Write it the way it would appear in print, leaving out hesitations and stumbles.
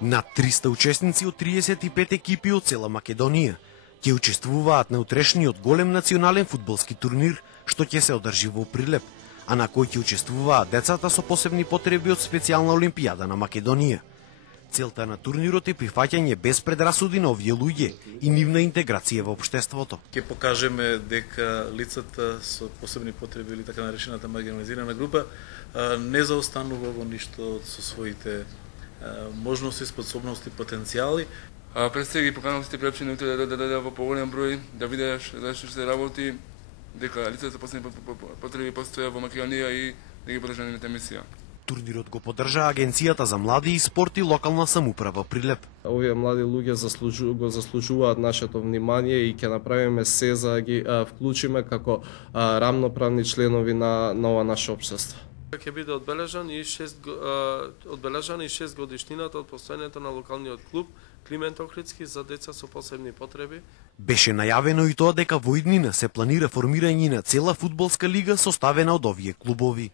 Над 300 учесници од 35 екипи од цела Македонија ќе учествуваат на утрешниот голем национален фудбалски турнир што ќе се одржи во Прилеп, а на кој ќе учествуваат децата со посебни потреби од специјална олимпијада на Македонија. Целта на турнирот е прифаќање без предрасуди на овие луѓе и нивна интеграција во општеството. Ќе покажеме дека лицата со посебни потреби или така наречената маргинализирана група не заостанува во ништо со своите можности, способности, потенцијали. Пред сега ги поканувам сите приопштини да дојдат во поголем број, да видат што се работи, дека лицата со посебни потреби постојат во Македонија и да ги подржат нивната мисија. Турнирот го поддржа Агенцијата за млади и спорт и локална самоуправа Прилеп. Овие млади луѓе го заслужуваат нашето внимание и ќе направиме се за да ги вклучиме како рамноправни членови на ова наше општество. Ќе биде одбележана и 6 годишнината од постојањето на локалниот клуб Климент Охридски за деца со посебни потреби. Беше најавено и тоа дека во иднина се планира формирање на цела фудбалска лига составена од овие клубови.